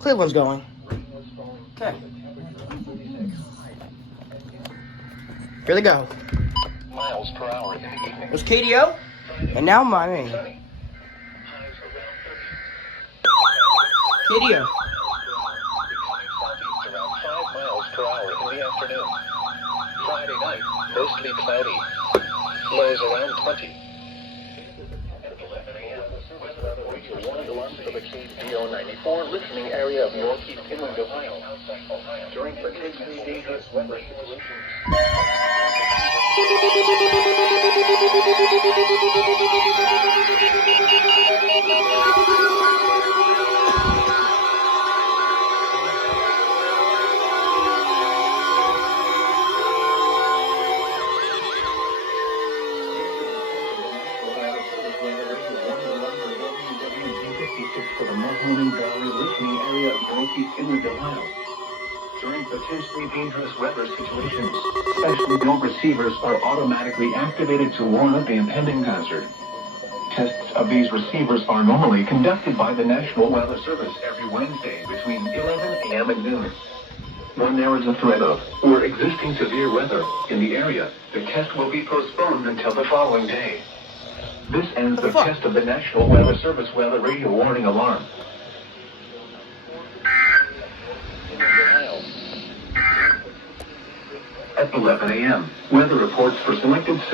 Cleveland's going. Okay. Here they go. Miles per hour in the evening. It was KDO, and now Miami. KDO. Around 5 miles per hour in the afternoon. Friday night, mostly cloudy. Lows around 20. Warning alarm for the KDO94 listening area of northeast inland Ohio. During potentially dangerous weather situations. For the Mahoning Valley listening area of northeast inland Ohio. During potentially dangerous weather situations, specially built receivers are automatically activated to warn of the impending hazard. Tests of these receivers are normally conducted by the National Weather Service every Wednesday between 11 a.m. and noon. When there is a threat of or existing severe weather in the area, the test will be postponed until the following day. This ends the test of the National Weather Service weather radio warning alarm. At 11 a.m., weather reports for selected cities.